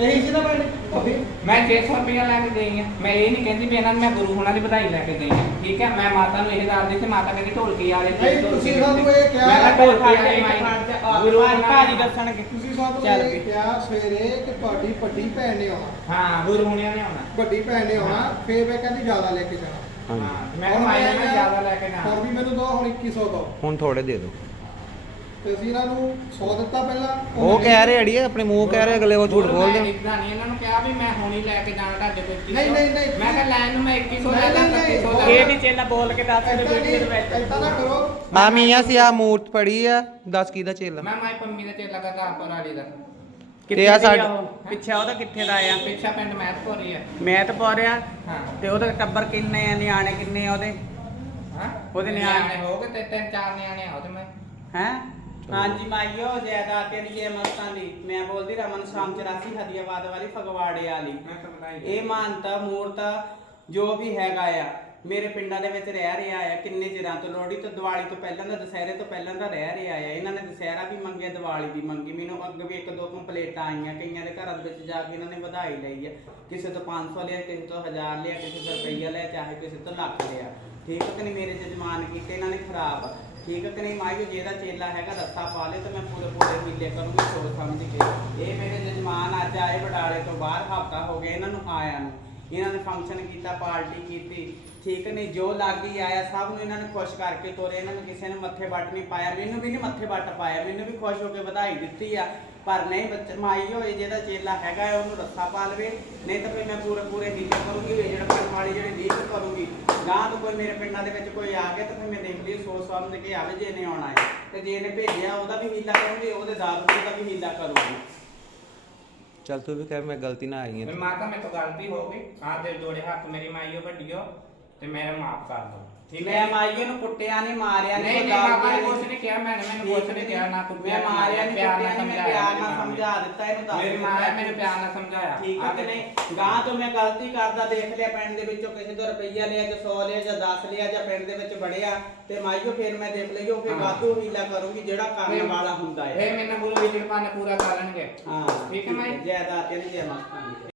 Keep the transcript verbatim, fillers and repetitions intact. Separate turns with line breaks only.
ਇਹੀ ਸੀ ਨਾ ਭੈਣੇ ਭਾਬੀ
मैं छे सौ रुपया लैके गई है। मैं ये नहीं कहती भी इन्होंने मैं गुरु होना की बधाई लैके गई है, ठीक है। मैं माता को यही दसदी सी, माता कहती ढोलकी वाले
नहीं तुसी सानू ये क्या
मैं किहा ढोलकी वाले माई गुरु
ਭਾਜੀ ਦੱਸਣਗੇ।
ਤੁਸੀਂ ਸਾਨੂੰ
ਚੱਲ
ਇਹ
ਵੀ।
ਕਿਹਾ ਸਵੇਰੇ ਕਿ ਤੁਹਾਡੀ ਵੱਡੀ ਭੈਣ ਨੇ ਆਉਣਾ,
हाँ गुरु होने ने आना।
ਵੱਡੀ ਭੈਣ ਨੇ ਆਉਣਾ, ਫੇਰ ਮੈਂ ਕਹਿੰਦੀ ਜ਼ਿਆਦਾ ਲੈ ਕੇ ਜਾਣਾ।
हाँ मैं माई ने ज्यादा लैके
ਹੁਣ
जाना।
ਵੀ ਮੈਨੂੰ ਦੋ, ਹੁਣ ਇੱਕੀ ਸੌ ਦੋ
ਹੁਣ ਥੋੜੇ ਦੇ ਦਿਓ।
ਤੇ ਅਸੀਂ ਇਹਨਾਂ ਨੂੰ ਸੌ ਦਿੱਤਾ ਪਹਿਲਾਂ।
ਉਹ ਕਹਿ ਰਹੇ ਅੜੀਏ ਆਪਣੇ ਮੂੰਹ ਕਹਿ ਰਹੇ, ਅਗਲੇ ਉਹ ਝੂਠ ਬੋਲਦੇ।
ਮੈਂ ਇਦਾਂ ਨਹੀਂ ਇਹਨਾਂ ਨੂੰ ਕਿਹਾ ਵੀ ਮੈਂ ਹੁਣੀ ਲੈ ਕੇ ਜਾਣਾ ਤੁਹਾਡੇ ਕੋਲ ਇੱਕੀ ਸੌ।
ਨਹੀਂ, ਨਹੀਂ, ਨਹੀਂ।
ਮੈਂ ਕਿਹਾ ਲੈਣ ਨੂੰ ਮੈਂ ਇੱਕੀ ਸੌ ਲੈ
ਨਹੀਂ,
ਲਾਂ,
ਨਹੀਂ,
ਇਕੱਤੀ ਸੌ ਲੈ
ਨਹੀਂ।
ਇਹ
ਲਾਂ।
ਨਹੀਂ ਚੇਲਾ ਬੋਲ ਕੇ ਦੱਸ ਦੇ
ਏਦਾਂ
ਵੀਡੀਓ ਦੇ ਵਿੱਚ।
ਏਦਾਂ ਨਾ ਕਰੋ।
ਆ ਮੀਆਂ ਸੀ ਆ ਮੂਰਤ ਪੜੀ ਆ, ਦੱਸ ਕੀ ਦਾ ਚੇਲਾ।
ਮੈਂ ਮਾਈ ਪੰਮੀ ਦਾ ਚੇਲਾ ਕਰਦਾ ਆਪਰ ਵਾਲੀ ਦਾ।
ਕਿੱਥੇ
ਆ
ਦੀ
ਸਾਡਾ-
ਆ ਉਹ? ਪਿੱਛੇ ਉਹਦਾ ਕਿੱਥੇ ਦਾ ਆ?
ਪਿੱਛਾ ਪਿੰਡ ਮਹਿਤਪੁਰੀ ਹੈ।
ਮੈਂ ਤਾਂ ਪਾ ਰਿਹਾ।
ਹਾਂ
ਤੇ ਉਹਦਾ ਟੱਬਰ ਕਿੰਨੇ ਆ, ਨਿਆਣੇ ਕਿੰਨੇ ਆ ਉਹਦੇ?
ਹਾਂ
ਉਹਦੇ ਨਿਆਣੇ
ਹੋ ਗਏ ਤੇ ਤਿੰਨ ਚਾਰ ਨਿਆਣੇ ਆ ਉਹਦੇ। ਮੈਂ
ਹੈ ਹਾਂਜੀ ਮਾਈਓ ਜਾਇਦਾਦ ਤੇਰੀ ਇਹ ਮਸਤਾਂ ਦੀ। ਮੈਂ ਬੋਲਦੀ ਰਮਨ ਸ਼ਾਮ ਚੁਰਾਸੀ ਹਦੀਆਬਾਦ ਵਾਲੀ ਫਗਵਾੜੇ ਵਾਲੀ।
ਮੈਂ ਤਾਂ ਬਤਾਈ
ਇਹ ਮਾਨਤਾ ਮੂਰਤਾ ਜੋ ਵੀ ਹੈਗਾ ਆ ਮੇਰੇ ਪਿੰਡਾਂ ਦੇ ਵਿੱਚ ਰਹਿ ਰਿਹਾ ਆ ਕਿੰਨੇ ਚਿਰਾਂ ਤੋਂ। ਲੋਹੜੀ ਤੋਂ ਦੀਵਾਲੀ ਤੋਂ ਪਹਿਲਾਂ ਦਾ, ਦੁਸਹਿਰੇ ਤੋਂ ਪਹਿਲਾਂ ਦਾ ਰਹਿ ਰਿਹਾ ਆ। ਇਹਨਾਂ ਨੇ ਦੁਸਹਿਰਾ ਵੀ ਮੰਗਿਆ, ਦੀਵਾਲੀ ਵੀ ਮੰਗੀ। ਮੈਨੂੰ ਅੱਗੇ ਵੀ ਇੱਕ ਦੋ ਕੰਪਲੇਂਟਾਂ ਆਈਆਂ, ਕਈਆਂ ਦੇ ਘਰਾਂ ਦੇ ਵਿੱਚ ਜਾ ਕੇ ਇਹਨਾਂ ਨੇ ਵਧਾਈ ਲਈ ਆ। ਕਿਸੇ ਤੋਂ ਪੰਜ ਸੌ ਲਿਆ, ਕਿਸੇ ਤੋਂ ਹਜ਼ਾਰ ਲਿਆ, ਕਿਸੇ ਤੋਂ ਰੁਪਈਆ ਲਿਆ, ਚਾਹੇ ਕਿਸੇ ਤੋਂ ਲੱਖ ਲਿਆ। ਠੀਕ ਹੈ ਕਿ ਨਹੀਂ। ਮੇਰੇ ਜਜਮਾਨ ਕੀਤੇ ਇਹਨਾਂ ਨੇ ਖਰਾਬ। ਠੀਕ ਹੈ ਕਿ ਨਹੀਂ। ਮਾਈਓ ਜਿਹਦਾ ਚੇਲਾ ਹੈਗਾ ਰੱਸਾ ਪਾ ਲੇ ਤਾਂ ਮੈਂ ਪੂਰੇ ਪੂਰੇ ਹੀਲੇ ਕਰੂੰਗੀ ਸੋਚ ਸਮਝ ਕੇ। ਇਹ ਮੇਰੇ ਜਜਮਾਨ ਅੱਜ ਆਏ ਬਡਾਲੇ ਤੋਂ ਬਾਹਰ, ਹਫ਼ਤਾ ਹੋ ਗਿਆ ਇਹਨਾਂ ਨੂੰ ਆਇਆ ਨੂੰ। ਇਹਨਾਂ ਨੇ ਫੰਕਸ਼ਨ ਕੀਤਾ, ਪਾਰਟੀ ਕੀਤੀ। ਠੀਕ ਨਹੀਂ। ਜੋ ਲਾਗੀ ਆਇਆ ਸਭ ਨੂੰ ਇਹਨਾਂ ਨੇ ਖੁਸ਼ ਕਰਕੇ ਤੋਰੇ। ਇਹਨਾਂ ਨੂੰ ਕਿਸੇ ਨੇ ਮੱਥੇ ਵੱਟ ਨਹੀਂ ਪਾਇਆ, ਮੈਨੂੰ ਵੀ ਨਹੀਂ ਮੱਥੇ ਵੱਟ ਪਾਇਆ। ਮੈਨੂੰ ਵੀ ਖੁਸ਼ ਹੋ ਕੇ ਵਧਾਈ ਦਿੱਤੀ ਆ। ਪਰ ਨਹੀਂ ਬੱਚਾ ਮਾਈ ਹੋਏ ਜਿਹਦਾ ਚੇਲਾ ਹੈਗਾ ਉਹਨੂੰ ਰੱਸਾ ਪਾ ਲਵੇ, ਨਹੀਂ ਤਾਂ ਫਿਰ ਮੈਂ ਪੂਰੇ ਪੂਰੇ ਹੀਲੇ ਕਰੂੰਗੀ। ਜਿਹੜਾ ਪਿੰਡ ਵਾਲੀ ਜਿਹੜੇ ਲੀਕ ਕਰੂੰਗੀ। ਗਾਂ ਤੋਂ ਕੋਈ ਮੇਰੇ ਪਿੰਡਾਂ ਦੇ ਵਿੱਚ ਕੋਈ ਆ ਗਿਆ ਤਾਂ ਫਿਰ ਮੈਂ ਦੇਖ ਲਈ ਸੋਚ ਸਮਝ ਕੇ ਆਵੇ ਜੇ ਇਹਨੇ ਆਉਣਾ ਹੈ। ਤੇ ਜੇ ਇਹਨੇ ਭੇਜਿਆ ਉਹਦਾ ਵੀ ਹੀਲਾ ਕਰੂੰਗੀ, ਉਹਦੇ ਦਾਰੂ ਦਾ ਵੀ ਹੀਲਾ ਕਰੂੰਗੀ।
ਚੱਲ ਤੂੰ ਵੀ ਕਹਿ ਮੈਂ ਗਲਤੀ ਨਾ ਆਈ
ਮੈਂ
ਹੈ।
ਮਾਤਾ ਮੇਰੇ ਤੋਂ ਗਲਤੀ ਹੋ ਗਈ। ਆ ਦੇ ਜੋੜੇ ਹੱਥ ਮੇਰੀ ਮਾਈਓ ਵੱਡੀਓ ਤੇ ਮੇਰੇ ਮਾਫ ਕਰ ਦੋ, ਠੀਕ
ਮੈਂ
ਹੈ।
ਮਾਈਏ ਨੂੰ ਕੁੱਟਿਆ ਨਹੀਂ, ਮਾਰਿਆ
ਨਹੀਂ ਨਹੀਂ ਮਾਤਾ ਨੇ ਕੁਛ ਨਹੀਂ ਕਿਹਾ। ਮੈंने ਮੈਨੂੰ ਕੁਛ ਨਹੀਂ ਕਿਹਾ, ਨਾ ਕੁੱਟਿਆ
ਮੈਂ ਮਾਰਿਆ ਨਹੀਂ,
ਪਿਆਰ
ਕੁੱਟਿਆ
ਨਾਲ
ਨਹੀਂ, ਮੈਂ
ਸਮਝਾਇਆ।
ਪਿਆਰ ਨਾਲ ਸਮਝਾ ਦਿੱਤਾ ਇਹਨੂੰ। ਦੱਸ
ਮੇਰੀ ਮਾਂ ਨੇ ਮੈਨੂੰ ਪਿਆਰ ਨਾਲ ਸਮਝਾਇਆ।
ਠੀਕ ਹੈ ਕਿ ਨਹੀਂ। ਗਾਂ ਤੋਂ ਮੈਂ ਗਲਤੀ ਕਰਦਾ ਦੇਖ ਲਿਆ, ਪਿੰਡ ਦੇ ਵਿੱਚੋਂ ਕਿਸੇ ਤੋਂ ਰੁਪਈਆ ਲਿਆ ਜਾਂ ਸੌ ਲਿਆ ਜਾਂ ਦਸ ਲਿਆ ਜਾਂ ਪਿੰਡ ਦੇ ਵਿੱਚ ਵੜਿਆ ਤੇ ਮਾਈਓ ਫਿਰ ਮੈਂ ਦੇਖ ਲਈਓ ਫਿਰ ਵਾਧੂ ਹੀਲਾ ਕਰੂੰਗੀ ਜਿਹੜਾ ਕਰਨ ਵਾਲਾ ਹੁੰਦਾ ਹੈ।
ਇਹ ਮੈਨੂੰ ਗੁਰੂ ਦੀ ਕਿਰਪਾ ਨਾਲ ਪੂਰਾ ਕਰ ਲੈਣਗੇ।
ਹਾਂ
ਠੀਕ ਹੈ ਮੈਂ
ਜਾਇਦਾਦ ਤੇ ਨਹੀਂ ਦੇਣਾ।